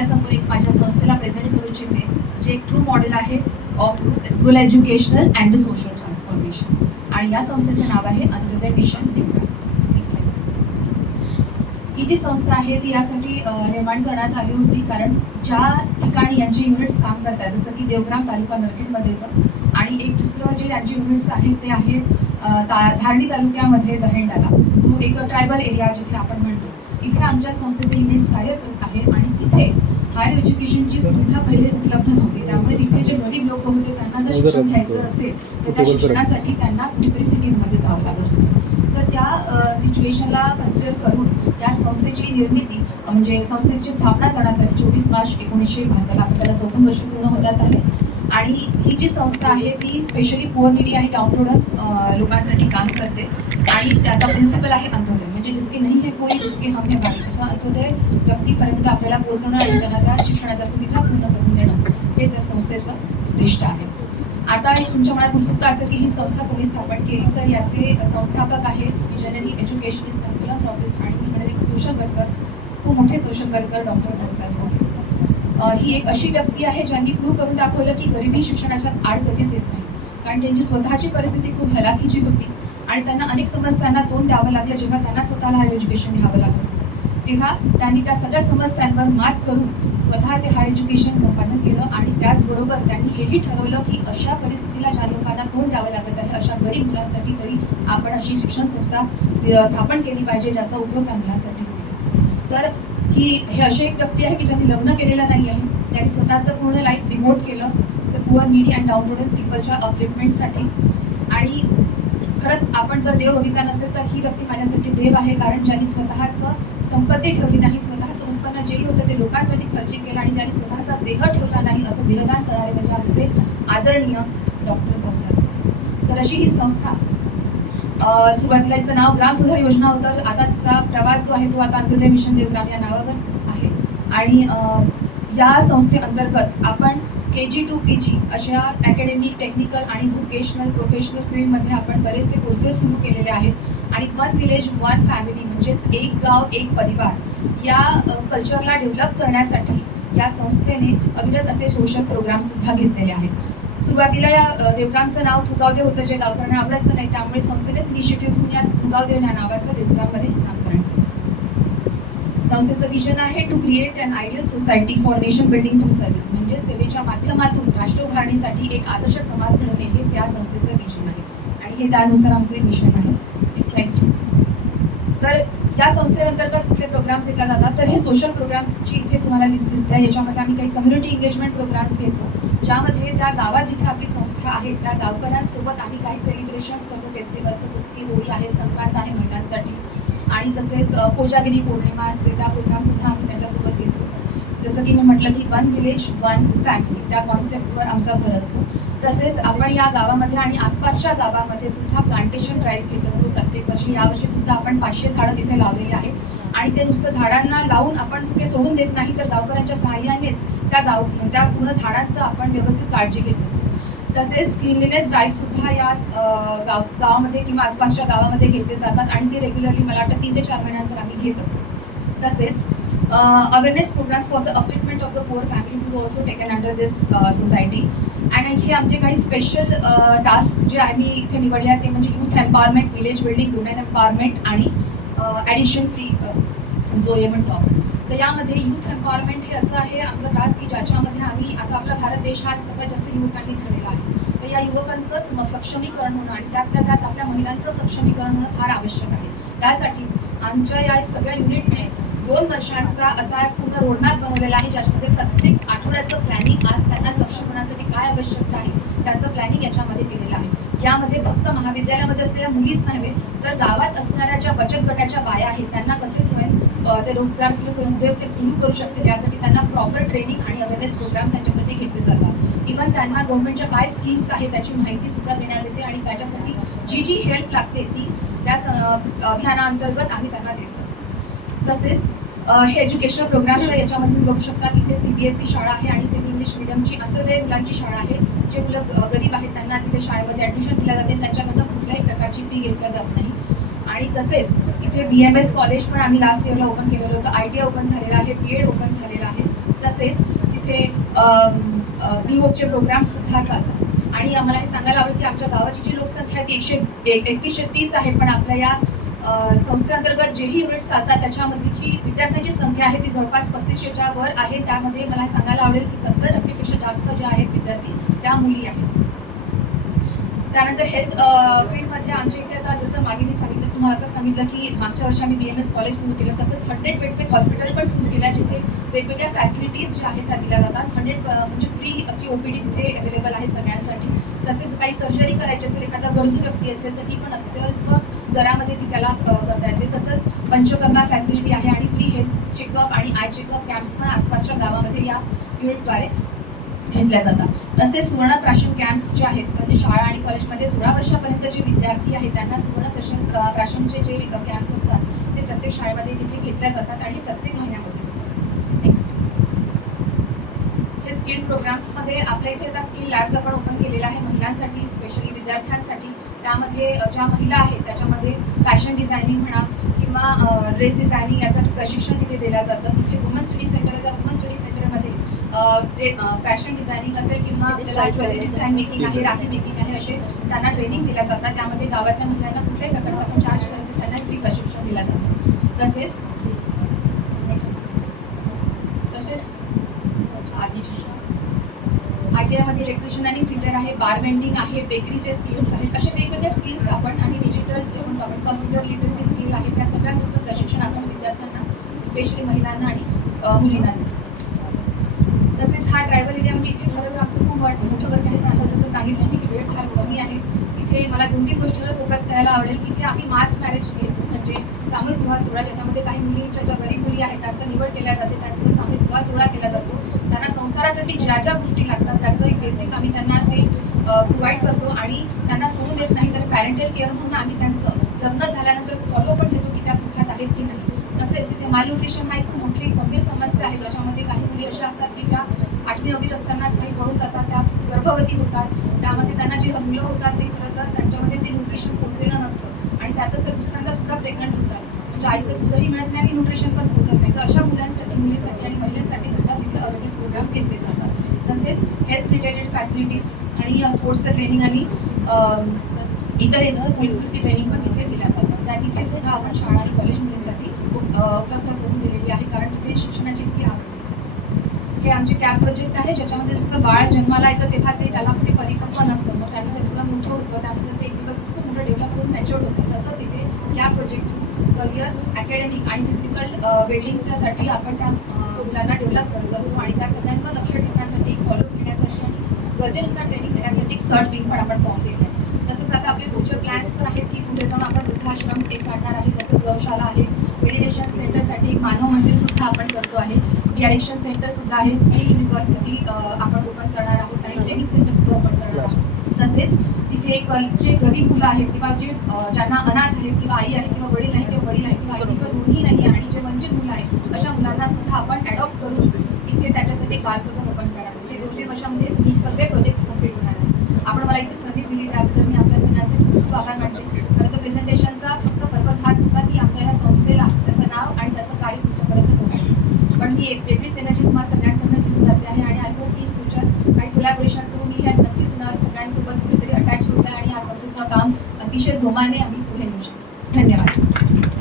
आपल्यासमोर एक माझ्या संस्थेला प्रेझेंट करू इच्छिते, जे एक ट्रू मॉडेल आहे of rural educational and social transformation. आणि या संस्थेचं नाव आहे Antyodaya mission Devgram. Next slide please. ही जी संस्था आहे ती यासाठी निर्माण करण्यात आली होती कारण ज्या ठिकाणी यांचे युनिट्स काम करतात, जसं की देवग्राम तालुका नरखेडमध्ये येतं आणि एक दुसरं जे यांचे युनिट्स आहेत ते आहेत धारणी तालुक्यामध्ये दहेंडाला, जो एक ट्रायबल एरिया जिथे आपण म्हणतो, इथे आमच्या संस्थेचे युनिट्स कार्यरत आहेत. आणि तिथे हायर एज्युकेशनची सुविधा पहिले उपलब्ध नव्हती, त्यामुळे तिथे जे गरीब लोक होते त्यांना जर शिक्षण घ्यायचं असेल तर त्या शिक्षणासाठी त्यांना कुठेतरी सिटीजमध्ये जावं लागत होतं. तर त्या सिच्युएशनला कन्सिडर करून या संस्थेची निर्मिती म्हणजे संस्थेची स्थापना करण्यात आली 24 मार्च 1972. आता त्याला 54 वर्ष पूर्ण होतात आहेत. आणि ही जी संस्था आहे ती स्पेशली पुअर नीडी आणि डाऊन लोकांसाठी काम करते. आणि त्याचा प्रिन्सिपल आहे अंत्योदय, म्हणजे जिसके नहीं है कोई जिसके हम है बाकी, असं अंत्योदय व्यक्तीपर्यंत आपल्याला पोहोचवणं आणि त्यांना त्या शिक्षणाच्या सुविधा पूर्ण करून देणं हेच या संस्थेचं उद्दिष्ट आहे. आता तुमच्या मनात उत्सुकता असेल की ही संस्था कोणी स्थापन केली, तर याचे संस्थापक आहेत विजनरी एज्युकेशनिस्ट अँड फिलॉन्थ्रॉपिस्ट आणि मी एक सोशल वर्कर, खूप मोठे सोशल वर्कर डॉक्टर भाऊसाहेब कोके. ही एक अशी व्यक्ती आहे ज्यांनी प्रूव्ह करून दाखवलं की गरिबी शिक्षणाच्या आड कधीच येत नाही, कारण त्यांची स्वतःची परिस्थिती खूप हलाखीची होती आणि त्यांना अनेक समस्यांना तोंड द्यावं लागलं. जेव्हा त्यांना स्वतःला हायर एज्युकेशन घ्यावं लागत होतं तेव्हा त्यांनी त्या सगळ्या समस्यांवर मात करून स्वतः ते हायर एज्युकेशन संपादन केलं. आणि त्याचबरोबर त्यांनी हेही ठरवलं की अशा परिस्थितीला ज्या लोकांना तोंड द्यावं लागत आहे, अशा गरीब मुलांसाठी तरी आपण अशी शिक्षण संस्था स्थापन केली पाहिजे ज्याचा उपयोग त्या मुलांसाठी होईल. तर हे असे एक व्यक्ती आहे की ज्यांनी लग्न केलेलं नाही आहे, त्यांनी स्वतःचं पूर्ण लाईफ डिवोट केलं poor needy and down to पीपलच्या अपलिफ्टमेंटसाठी. आणि खरंच आपण जर देव बघितला नसेल तर ही व्यक्ती माझ्यासाठी देव आहे, कारण ज्यांनी स्वतःचं संपत्ती ठेवली नाही, स्वतःचं उत्पन्न जेही होतं ते लोकांसाठी खर्ची केलं आणि ज्यांनी स्वतःचा देह ठेवला नाही, असं देहदान करणारे म्हणजे आमचे आदरणीय डॉक्टर भाऊसाहेब. तर अशी ही संस्था सुरुवातीला हिचं नाव ग्राम सुधार योजना होतं, आता तिचा प्रवास जो आहे तो आता अंत्योदय मिशन देवग्राम या नावावर आहे. आणि या संस्थेअंतर्गत आपण KG to PG अशा अकॅडमिक, टेक्निकल आणि व्होकेशनल प्रोफेशनल फील्डमध्ये आपण बरेचसे कोर्सेस सुरू केलेले आहेत. आणि वन विलेज वन फॅमिली म्हणजेच एक गाव एक परिवार या कल्चरला डेव्हलप करण्यासाठी या संस्थेने अविरत असे सोशल प्रोग्रामसुद्धा घेतलेले आहेत. सुरुवातीला या देवग्रामचं नाव थुगावदेव होतं, जे गावकऱ्यांना आवडायचं नाही, त्यामुळे संस्थेनेच इनिशिएटिव्ह घेऊन या थुगावदेव या नावाचं देवग्राममध्ये नामकरण केलं. संस्थेचं विजन आहे to create an ideal society for nation building through service, म्हणजे सेवेच्या माध्यमातून राष्ट्र उभारणीसाठी एक आदर्श समाज घडवणे हेच या संस्थेचं विजन आहे. आणि हे त्यानुसार आमचं एक मिशन आहे. Next slide please. तर या संस्थेअंतर्गत कुठले प्रोग्राम्स घेतले जातात, तर हे सोशल प्रोग्राम्सची इथे तुम्हाला लिस्ट दिसते. याच्यामध्ये आम्ही काही कम्युनिटी एंगेजमेंट प्रोग्राम्स घेतो, ज्यामध्ये त्या गावात जिथे आपली संस्था आहे त्या गावकऱ्यांसोबत आम्ही काही सेलिब्रेशन्स करतो, फेस्टिवल्स, जसं की होळी आहे, संक्रांत आहे महिलांसाठी, आणि तसेच कोजागिरी पौर्णिमा असते, त्या प्रोग्रामसुद्धा आम्ही त्यांच्यासोबत घेतो. जसं की मी म्हटलं की वन विलेज वन फॅमिली, त्या कॉन्सेप्टवर आमचा भर असतो. तसेच आपण या गावामध्ये आणि आसपासच्या गावामध्ये सुद्धा प्लांटेशन ड्राईव्ह घेत असतो प्रत्येक वर्षी. यावर्षी सुद्धा आपण 500 झाडं तिथे लावलेली आहेत. आणि ते नुसतं झाडांना लावून आपण ते सोडून देत नाही, तर गावकऱ्यांच्या सहाय्यानेच त्या पूर्ण झाडांचं आपण व्यवस्थित काळजी घेत असतो. तसेच क्लीनलीनेस ड्राईव्ह सुद्धा या गावामध्ये किंवा आसपासच्या गावामध्ये घेतले जातात आणि ते रेग्युलरली मला वाटतं 3 ते 4 महिन्यांतर आम्ही घेत असतो. तसेच awareness programmes for the upliftment of the poor families is also taken under this society. आणि हे आमचे काही स्पेशल टास्क जे आम्ही इथे निवडले आहेत ते म्हणजे youth empowerment, village building, women empowerment आणि ॲडिशन फ्री जो हे म्हणतो आपण. तर यामध्ये यूथ एम्पॉवरमेंट हे असं आहे आमचं टास्क की ज्याच्यामध्ये आम्ही आता आपला भारत देश हा सगळ्यात जास्त युवकांनी ठरलेला आहे. तर या युवकांचं सक्षमीकरण होणं आणि त्यात आपल्या महिलांचं सक्षमीकरण होणं फार आवश्यक आहे. त्यासाठीच आमच्या या सगळ्या युनिटने 2 वर्षांचा असा पूर्ण रोडमॅप बनवलेला आहे, ज्याच्यामध्ये प्रत्येक आठवड्याचं प्लॅनिंग, आज त्यांना सक्षम होण्यासाठी काय आवश्यकता आहे त्याचं प्लॅनिंग याच्यामध्ये केलेलं आहे. यामध्ये फक्त महाविद्यालयामध्ये असलेल्या मुलीच नव्हे, तर गावात असणाऱ्या ज्या बचत गटाच्या बाया आहेत त्यांना कसे ते रोजगार किंवा स्वयंउद्योग ते सुरू करू शकते, यासाठी त्यांना प्रॉपर ट्रेनिंग आणि अवेअरनेस प्रोग्राम त्यांच्यासाठी घेतले जातात. इव्हन त्यांना गव्हर्नमेंटच्या काय स्कीम्स आहेत त्याची माहिती सुद्धा देण्यात येते आणि त्याच्यासाठी जी हेल्प लागते ती त्या अभियानाअंतर्गत आम्ही त्यांना देत असतो. तसेच हे एज्युकेशनल प्रोग्राम्स आहे, याच्यामध्ये बघू शकता इथे CBSE शाळा आहे आणि सेमी इंग्लिश मिडियमची अंत्योदय मुलांची शाळा आहे. जे मुलं गरीब आहेत त्यांना तिथे शाळेमध्ये ॲडमिशन दिल्या जाते, त्यांच्याकडनं कुठल्याही प्रकारची फी घेतल्या जात नाही. आणि तसेच इथे BMS कॉलेज पण आम्ही लास्ट इयरला ओपन केलेलं होतं, ITI ओपन झालेलं आहे, BEd ओपन झालेलं आहे. तसेच तिथे BOचे प्रोग्रामसुद्धा चालतात. आणि आम्हाला हे सांगायला आवडेल की आमच्या गावाची जी लोकसंख्या आहे ती 2130 आहे, पण आपल्या या संस्थेअंतर्गत जेही युनिट्स चालतात त्याच्यामधली जी विद्यार्थ्यांची संख्या आहे ती जवळपास 3500च्या वर आहे. त्यामध्ये मला सांगायला आवडेल की 70% जास्त ज्या आहेत विद्यार्थी त्या मुली आहेत. त्यानंतर हेल्थ फील्डमध्ये आमच्या इथे आता जसं मागे मी सांगितलं तुम्हाला आता सांगितलं की मागच्या वर्षी आम्ही BMS कॉलेज सुरू केलं, तसंच 100 बेडचे हॉस्पिटल पण सुरू केलं, जिथे वेगवेगळ्या फॅसिलिटीज ज्या आहेत त्या दिल्या जातात. 100 म्हणजे फ्री अशी OPD तिथे अवेलेबल आहे सगळ्यांसाठी. तसेच काही सर्जरी करायची असेल, एखादा गरजू व्यक्ती असेल तर ती पण अत्यल्प दरामध्ये ती त्याला करता येते. तसंच पंचकर्मा फॅसिलिटी आहे आणि फ्री हेल्थ चेकअप आणि आय चेकअप कॅम्प्स पण आसपासच्या गावामध्ये या युनिटद्वारे घेतल्या जातात. तसेच सुवर्ण प्राशन कॅम्प्स जे आहेत, म्हणजे शाळा आणि कॉलेजमध्ये 16 वर्षापर्यंत जे विद्यार्थी आहेत त्यांना सुवर्ण प्राशनचे जे कॅम्प्स असतात ते प्रत्येक शाळेमध्ये तिथे घेतल्या जातात आणि प्रत्येक महिन्यामध्ये होतात. नेक्स्ट, हे स्किल प्रोग्राम्समध्ये आपल्या इथे आता स्किल लॅब्स आपण ओपन केलेला आहे महिलांसाठी, स्पेशली विद्यार्थ्यांसाठी. त्यामध्ये ज्या महिला आहेत त्याच्यामध्ये फॅशन डिझायनिंग म्हणा किंवा ड्रेस डिझायनिंग याचं प्रशिक्षण तिथे दिलं जातं. तिथे वुमन स्टडी सेंटर आहे, त्या वुमन स्टडी सेंटरमध्ये फॅशन डिझायनिंग असेल किंवा आपल्याला ज्वेलरी डिझाईन मेकिंग आहे, राखी मेकिंग आहे, असे त्यांना ट्रेनिंग दिल्या जातात. त्यामध्ये गावातल्या महिलांना कुठल्याही प्रकारचा आपण चार्ज करत त्यांना फ्री प्रशिक्षण दिलं जातं. तसेच ITI मध्ये इलेक्ट्रिशियन आणि फिल्टर आहे, बार वेंडिंग आहे, बेकरीचे स्किल्स आहेत. असे वेगवेगळे स्किल्स आपण आणि डिजिटल जे म्हणतो आपण कम्प्युटर लिटरसी स्किल आहे त्या सगळ्या तुमचं प्रशिक्षण आपण विद्यार्थ्यांना स्पेशली महिलांना आणि मुलींना देतो. तसेच हा ट्रायबल एरिया म्हणजे इथे खरं तर आमचं खूप मोठं वर्क आहे. पण आता जसं सांगितलं मी की वेळ फार कमी आहे. इथे मला 2-3 गोष्टींवर फोकस करायला आवडेल. इथे आम्ही मास मॅरेज घेतो, म्हणजे सामूहिक विवाह सोहळा, ज्याच्यामध्ये काही मुलींच्या ज्या गरीब मुली आहेत त्यांचं निवड केल्या जाते, त्यांचा सामूहिक विवाह सोहळा केला जातो. त्यांना संसारासाठी ज्या ज्या गोष्टी लागतात त्याचं एक बेसिक आम्ही त्यांना ते प्रोव्हाइड करतो आणि त्यांना सोडून देत नाही. तर पॅरेंटल केअर म्हणून आम्ही त्यांचं लग्न झाल्यानंतर फॉलो पण घेतो की त्या सुखात आहेत की नाही. तसेच तिथे मालन्यूट्रिशन हा एक मोठी गंभीर समस्या आहे, ज्याच्यामध्ये काही मुली अशा असतात की त्या 8वी-9वीत असतानाच काही पडून जातात, त्या गर्भवती होतात. त्यामध्ये त्यांना जी मुलं होतात ते खरं तर त्यांच्यामध्ये ते न्यूट्रिशन पोचलेलं नसतं आणि त्यातच ते दुसऱ्यांदा सुद्धा प्रेग्नंट होतात. म्हणजे आईचं दूधही मिळत नाही आणि न्यूट्रिशन पण पोचत नाही. तर अशा मुलांसाठी, मुलींसाठी आणि महिलांसाठी सुद्धा तिथे अवेअरनेस प्रोग्राम्स घेतले जातात. तसेच हेल्थ रिलेटेड फॅसिलिटीज आणि स्पोर्ट्सचं ट्रेनिंग आणि इतर जसं पोलीस भरती ट्रेनिंग पण तिथे दिल्या जातात. त्या तिथे सुद्धा आपण शाळा आणि कॉलेज मुलींसाठी उपलब्ध करून दिलेली आहे, कारण तिथे शिक्षणाची इतकी आवड. हे आमचे कॅप प्रोजेक्ट आहे, ज्याच्यामध्ये जसं बाळ जन्माला येतं तेव्हा त्याला ते परिपक्व नसतं, मग त्यानंतर थोडं मोठं होतं, त्यानंतर ते एक दिवस खूप मोठं डेव्हलप करून मॅच्युअर्ड होतं. तसंच इथे या प्रोजेक्ट करिअर, अकॅडमिक आणि फिजिकल वेल्डिंगसाठी आपण त्या मुलांना डेव्हलप करत असतो आणि त्या सगळ्यांवर लक्ष ठेवण्यासाठी, फॉलो घेण्यासाठी आणि गरजेनुसार ट्रेनिंग देण्यासाठी एक सर्ट विंग पण आपण फॉर्म केली आहे. तसंच आता आपले फ्युचर प्लॅन्स पण आहेत की पुढे जाऊन आपण वृद्धाश्रम एक काढणार आहे, तसंच गौशाला आहे, मेडिटेशन सेंटरसाठी एक मानव मंदिर सुद्धा आपण करतो आहे, डी-ॲडिक्शन सेंटर सुद्धा आहे, स्किल युनिव्हर्सिटी आपण ओपन करणार आहोत आणि ट्रेनिंग सेंटर सुद्धा ओपन करणार आहोत. तसेच तिथे जे गरीब मुलं आहेत किंवा जे ज्यांना अनाथ आहेत किंवा आई आहे किंवा वडील नाही किंवा वडील आहे किंवा आई किंवा दोन्ही नाही आणि जे वंचित मुलं आहेत अशा मुलांना सुद्धा आपण ॲडॉप्ट करून इथे त्याच्यासाठी एक बालसदन ओपन करणार आहोत. 2-3 वर्षामध्ये ही सगळे प्रोजेक्ट्स कम्प्लीट होणार आहेत. आपण मला इथे संधी दिली त्याबद्दल मी आपल्या सगळ्यांचे खूप आभार मानते. खरं तर प्रेझेंटेशनचा फक्त पर्पज हाच होता की आमच्या या संस्थेला त्याचं नाव आणि त्याचं कार्य तुमच्यापर्यंत पोहोचेल. पण मी एक वेगळीच एनर्जी तुम्हाला सगळ्यांकडून घेऊन जाते आहे आणि आय होप की इन फ्युचर काही कोलॅबोरेशन्स होऊन मी ह्या नक्कीच सगळ्यांसोबत कुठेतरी अटॅच होईल आणि या संस्थेचं काम अतिशय जोमाने आम्ही पुढे नेऊ शकतो. धन्यवाद.